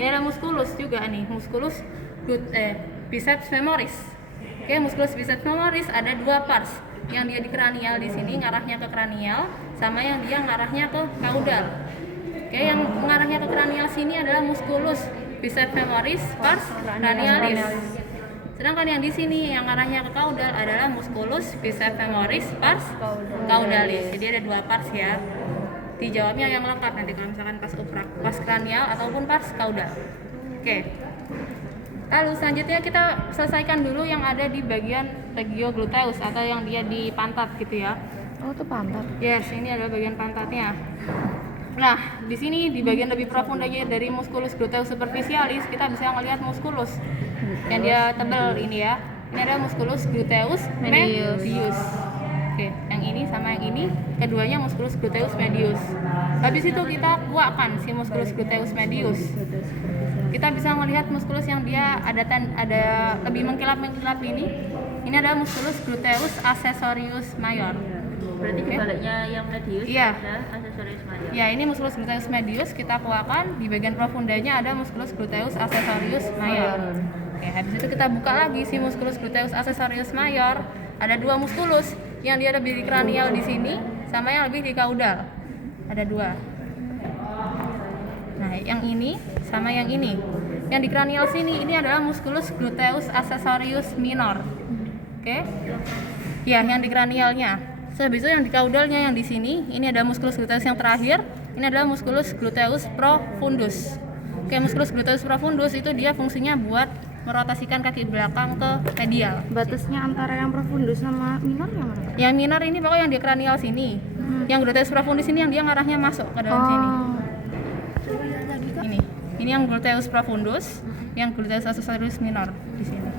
Ini ada musculus juga nih, musculus biceps femoris. Oke, musculus biceps femoris ada dua pars. Yang dia di kranial di sini ngarahnya ke kranial, sama yang dia ngarahnya ke kaudal. Oke, yang mengarahnya ke kranial sini adalah musculus biceps femoris pars cranialis. Sedangkan yang di sini yang arahnya ke kaudal adalah musculus biceps femoris pars caudalis. Jadi ada dua pars ya. Dijawabnya yang lengkap nanti kalau misalkan pas uprak, pas kranial ataupun pas kaudal. Oke. Lalu selanjutnya kita selesaikan dulu yang ada di bagian regio gluteus atau yang dia di pantat gitu ya. Oh, itu pantat. Yes, ini adalah bagian pantatnya. Nah, di sini di bagian lebih profundanya dari musculus gluteus superficialis kita bisa melihat musculus yang dia tebal ini ya. Ini ada musculus gluteus medius. Oke, yang ini sama yang ini, keduanya musculus gluteus medius. Habis itu kita kuatkan si musculus gluteus medius. Kita bisa melihat musculus yang dia ada lebih mengkilap-mengkilap ini. Ini adalah musculus gluteus accessorius major. Berarti kebaliknya yang medius adalah accessorius major. Ya, ini musculus gluteus medius kita kuatkan, di bagian profundanya ada musculus gluteus accessorius major. Oke, habis itu kita buka lagi si musculus gluteus accessorius major. Ada dua musculus, yang dia lebih di kranial di sini sama yang lebih di kaudal. Ada dua. Nah, yang ini sama yang ini. Yang di kranial sini ini adalah musculus gluteus accessorius minor. Oke. Ya, yang di kranialnya. Habis itu yang di kaudalnya yang di sini, ini ada musculus gluteus yang terakhir. Ini adalah musculus gluteus profundus. Oke, musculus gluteus profundus itu dia fungsinya buat merotasikan kaki belakang ke medial. Batasnya antara yang profundus sama minor yang mana? Yang minor ini pokoknya yang di kranial sini. Yang gluteus profundus ini yang dia ngarahnya masuk ke dalam sini. Ini yang gluteus profundus, yang gluteus accessorius minor di sini.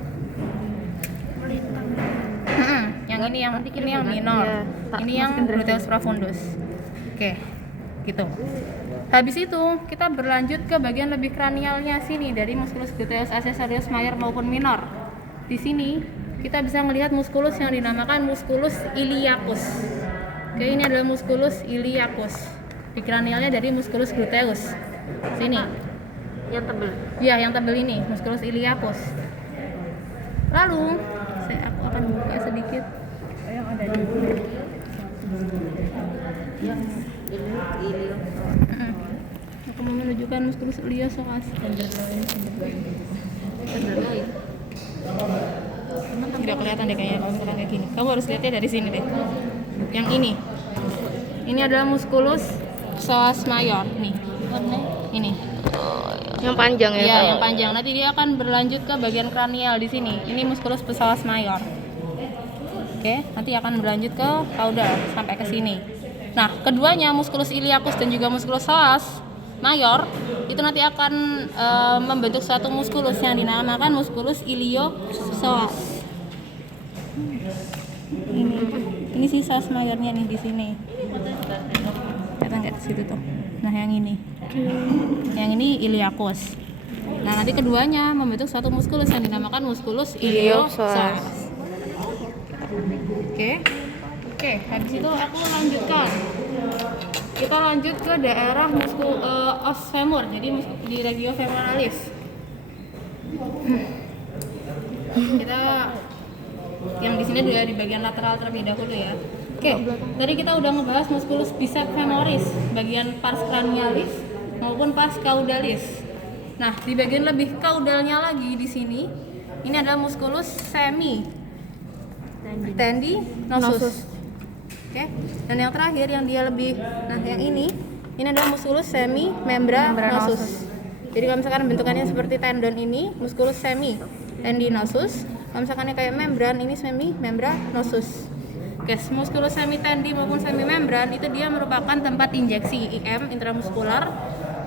Yang ini yang minor. Ini yang gluteus profundus. Oke. Gitu. Habis itu kita berlanjut ke bagian lebih kranialnya sini dari musculus gluteus accessorius major maupun minor. Di sini kita bisa melihat musculus yang dinamakan musculus iliacus. Oke, ini adalah musculus iliacus. Di kranialnya dari musculus gluteus. Sini. Yang tebal. Ya, yang tebal ini musculus iliacus. Lalu aku akan buka sedikit yang ada di Ilio. Aku mau menunjukkan musculus iliacus. Tidak kelihatan deh kayaknya kalau misalkan kayak gini. Kamu harus lihatnya dari sini deh. Yang ini. Ini adalah musculus psoas major nih. Ini. Yang panjang ya? Iya, yang panjang. Nanti dia akan berlanjut ke bagian kranial di sini. Ini musculus psoas major. Oke, nanti akan berlanjut ke kaudal sampai ke sini. Nah, keduanya musculus iliacus dan juga musculus psoas major itu nanti akan membentuk suatu musculus yang dinamakan musculus iliopsoas. Ini sih psoas majornya nih di sini. Kelihatan nggak di situ tuh? Nah, yang ini. Yang ini iliacus. Nah, nanti keduanya membentuk suatu musculus yang dinamakan musculus iliopsoas. Oke, habis itu aku lanjutkan. Kita lanjut ke daerah os femur, jadi di regio femoralis. Kita yang di sini udah di bagian lateral terlebih dahulu ya. Oke, tadi kita udah ngebahas musculus biceps femoris, bagian pars cranialis maupun pars caudalis. Nah, di bagian lebih kaudalnya lagi di sini, ini adalah musculus semi tendinosus. Oke. Dan yang terakhir yang dia lebih, yang ini adalah musculus semi membranosus. Jadi kalau misalkan bentukannya seperti tendon ini, musculus semi tendinosus. Kalau misalkan kayak membran, ini semi membranosus. Oke, musculus semi tendi maupun semi membran itu dia merupakan tempat injeksi IM intramuskular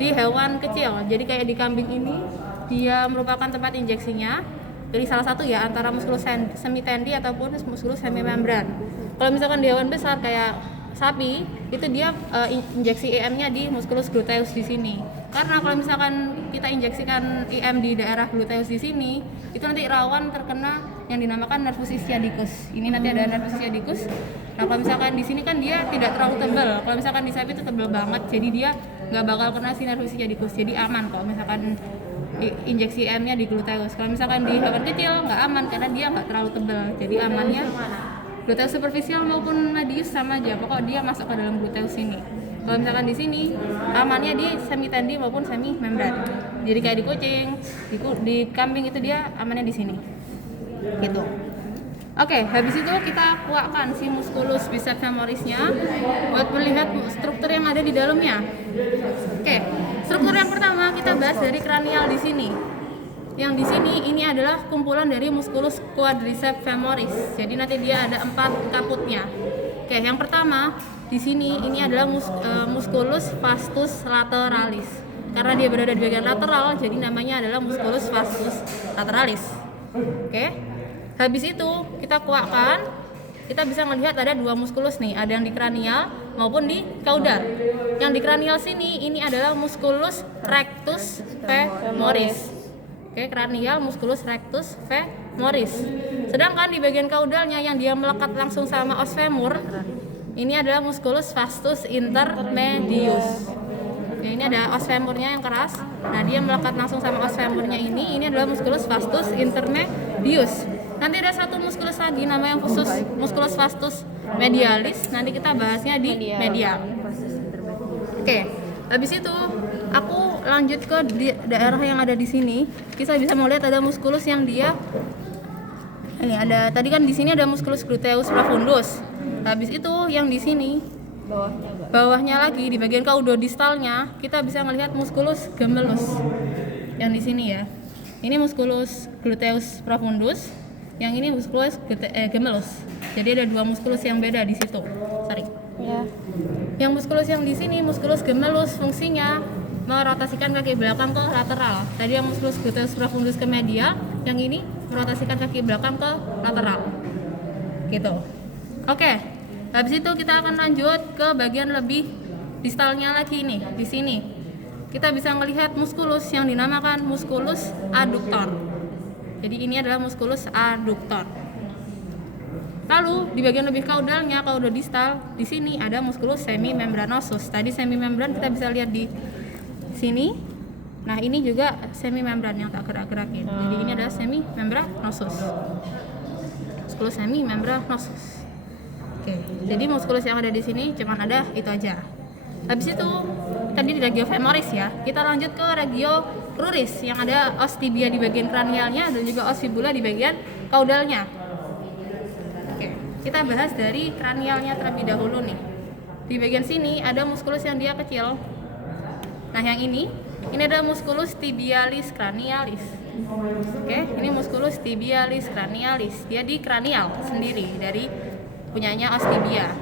di hewan kecil. Jadi kayak di kambing ini dia merupakan tempat injeksinya. Jadi salah satu ya antara musculus semi tendi ataupun musculus semi membran. Kalau misalkan di hewan besar kayak sapi, itu dia injeksi IM-nya di musculus gluteus di sini. Karena kalau misalkan kita injeksikan IM di daerah gluteus di sini, itu nanti rawan terkena yang dinamakan nervus ischiadicus. Ini nanti ada nervus ischiadicus. Nah, kalau misalkan di sini kan dia tidak terlalu tebal. Kalau misalkan di sapi itu tebal banget, jadi dia nggak bakal kena sinar UV jadikus, jadi aman kalau misalkan injeksi M-nya di gluteus. Kalau misalkan di hewan kecil nggak aman karena dia nggak terlalu tebal, jadi amannya gluteus superficial maupun medius sama aja, pokok dia masuk ke dalam gluteus ini. Kalau misalkan di sini amannya di semi tendi maupun semi membran. Jadi kayak di kucing, di kambing itu dia amannya di sini. Gitu. Oke, habis itu kita kuakkan si musculus biceps femorisnya buat melihat struktur yang ada di dalamnya. Oke, struktur yang pertama kita bahas dari kranial di sini. Yang di sini ini adalah kumpulan dari musculus quadriceps femoris. Jadi nanti dia ada 4 kaputnya. Oke, yang pertama di sini ini adalah musculus vastus lateralis. Karena dia berada di bagian lateral, jadi namanya adalah musculus vastus lateralis. Oke. Habis itu kita kuakkan, kita bisa melihat ada 2 muskulus nih, ada yang di kranial maupun di caudal. Yang di kranial sini ini adalah musculus rectus femoris. Oke, kranial musculus rectus femoris. Sedangkan di bagian caudalnya yang dia melekat langsung sama os femur, ini adalah musculus vastus intermedius. Oke, ini ada os femurnya yang keras. Nah, dia melekat langsung sama os femurnya ini adalah musculus vastus intermedius. Nanti ada satu musculus lagi namanya khusus musculus vastus medialis. Nanti kita bahasnya di medial. Oke, habis itu aku lanjut ke daerah yang ada di sini. Kita bisa melihat ada musculus yang dia ini ada, tadi kan di sini ada musculus gluteus profundus. Habis itu yang di sini bawahnya lagi di bagian caudodistalnya kita bisa melihat musculus gemellus. Yang di sini ya. Ini musculus gluteus profundus. Yang ini musculus gemellus. Jadi ada 2 musculus yang beda di situ. Sorry. Ya. Yang musculus yang di sini musculus gemellus fungsinya merotasikan kaki belakang ke lateral. Tadi yang musculus gluteus profundus ke medial, yang ini merotasikan kaki belakang ke lateral. Gitu. Oke. Habis itu kita akan lanjut ke bagian lebih distalnya lagi nih, di sini. Kita bisa melihat musculus yang dinamakan musculus adductor. Jadi ini adalah musculus adductor. Lalu di bagian lebih caudalnya, caudodistal, di sini ada musculus semimembranosus. Tadi semimembran kita bisa lihat di sini. Nah, ini juga semimembran yang tak gerak-gerakin. Jadi ini adalah semimembranosus. Musculus semimembranosus. Oke. Jadi musculus yang ada di sini cuman ada itu aja. Habis itu tadi di regio femoris ya. Kita lanjut ke regio cruris yang ada os tibia di bagian kranialnya dan juga os fibula di bagian caudalnya. Oke, kita bahas dari kranialnya terlebih dahulu nih. Di bagian sini ada musculus yang dia kecil. Nah, yang ini adalah musculus tibialis cranialis. Oke, ini musculus tibialis cranialis. Dia di kranial sendiri dari punyanya os tibia.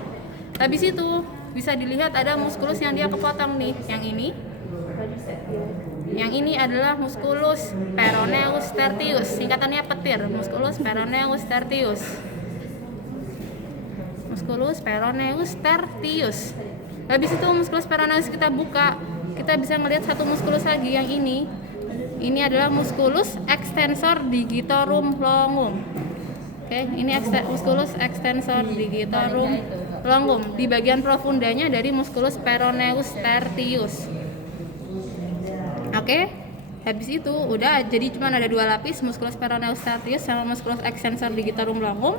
Habis itu bisa dilihat ada musculus yang dia kepotong nih, yang ini. Yang ini adalah musculus peroneus tertius, singkatannya petir, musculus peroneus tertius. Musculus peroneus tertius. Habis itu musculus peroneus kita buka, kita bisa melihat satu musculus lagi yang ini. Ini adalah musculus extensor digitorum longum. Oke, ini musculus extensor digitorum longum di bagian profundanya dari musculus peroneus tertius. Oke, habis itu udah jadi cuma ada 2 lapis, musculus peroneus tertius sama musculus extensor digitorum longum.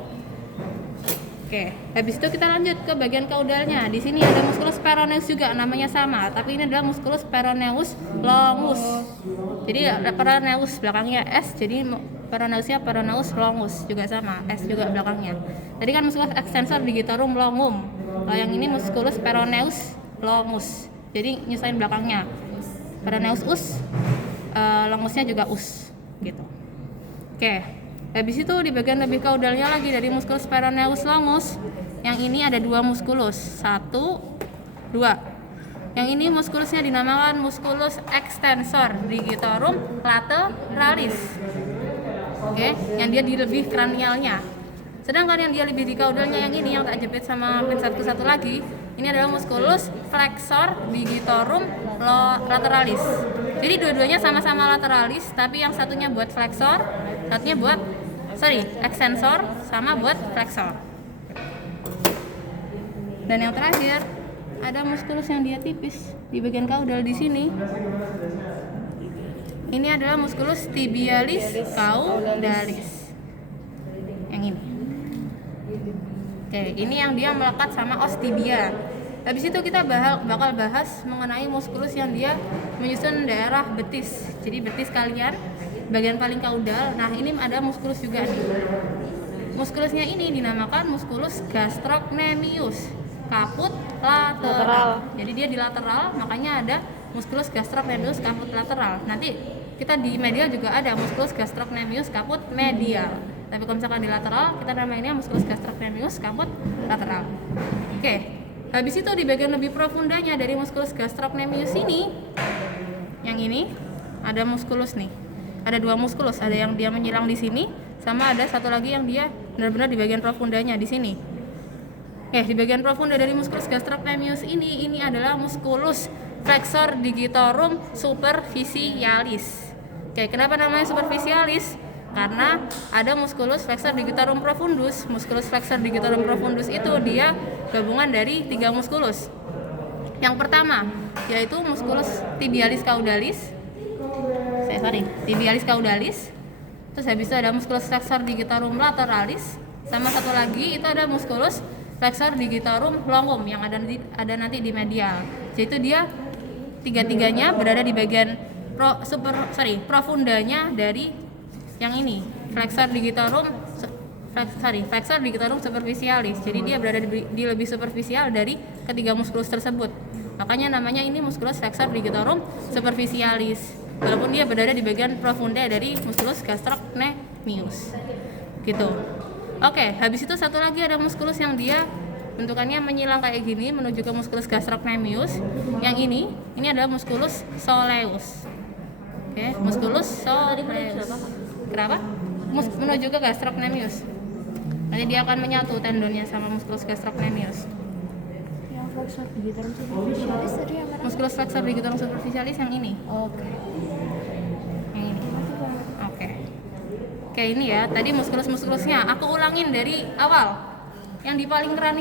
Oke, habis itu kita lanjut ke bagian caudalnya. Di sini ada musculus peroneus juga, namanya sama, tapi ini adalah musculus peroneus longus. Jadi peroneus belakangnya S, jadi peroneusnya peroneus longus juga sama, S juga belakangnya. Tadi kan musculus extensor digitorum longum. Kalau yang ini musculus peroneus longus. Jadi nyusahin belakangnya. Peroneus us, longusnya juga us, gitu. Oke, habis itu di bagian lebih caudalnya lagi dari musculus peroneus longus, yang ini ada 2 musculus, 1, 2. Yang ini muskulusnya dinamakan musculus extensor digitorum lateralis. Oke, yang dia di lebih kranialnya. Sedangkan yang dia lebih di caudalnya yang ini yang tak jepit sama pin satu lagi, ini adalah musculus flexor digitorum lateralis. Jadi dua-duanya sama-sama lateralis, tapi yang satunya buat flexor, satunya buat extensor, sama buat flexor. Dan yang terakhir ada musculus yang dia tipis. di bagian kaudal di sini. Ini adalah musculus tibialis caudalis. Yang ini. Oke, ini yang dia melekat sama os tibia. Habis itu kita bakal bahas mengenai musculus yang dia menyusun daerah betis. Jadi betis kalian, bagian paling kaudal. Nah, ini ada musculus juga nih. Muskulusnya ini dinamakan musculus gastrocnemius, kaput lateral. Jadi dia di lateral, makanya ada musculus gastrocnemius kaput lateral. Nanti kita di medial juga ada musculus gastrocnemius kaput medial. Tapi kalau misalkan di lateral, kita namainnya musculus gastrocnemius kaput lateral. Oke, habis itu di bagian lebih profundanya dari musculus gastrocnemius ini, yang ini ada musculus nih. Ada dua musculus, ada yang dia menyilang di sini, sama ada satu lagi yang dia benar-benar di bagian profundanya di sini. Di bagian profunda dari musculus gastrocnemius ini adalah musculus flexor digitorum superficialis. Kenapa namanya superficialis? Karena ada musculus flexor digitorum profundus. Musculus flexor digitorum profundus itu dia gabungan dari 3 musculus. Yang pertama yaitu musculus tibialis caudalis. Tibialis caudalis. Terus habis itu ada musculus flexor digitorum lateralis. Sama satu lagi itu ada musculus flexor digitorum longum yang ada nanti di medial. Jadi itu dia tiga-tiganya berada di bagian profundanya dari yang ini, flexor digitorum superficialis. Jadi dia berada di lebih superficial dari ketiga musculus tersebut. Makanya namanya ini musculus flexor digitorum superficialis. Walaupun dia berada di bagian profunda dari musculus gastrocnemius. Gitu. Oke, habis itu satu lagi ada musculus yang dia bentukannya menyilang kayak gini menuju ke musculus gastrocnemius. Yang ini adalah musculus soleus. Musculus soleus. Kenapa? Menuju ke gastrocnemius. Nanti dia akan menyatu tendonnya sama musculus gastrocnemius. Yang flexor digitorum superficialis tadi yang mana? Musculus flexor digitorum superficialis yang ini. Oke. Yang ini. Oke, ini ya. Tadi musculus-musculusnya aku ulangin dari awal. Yang di paling keran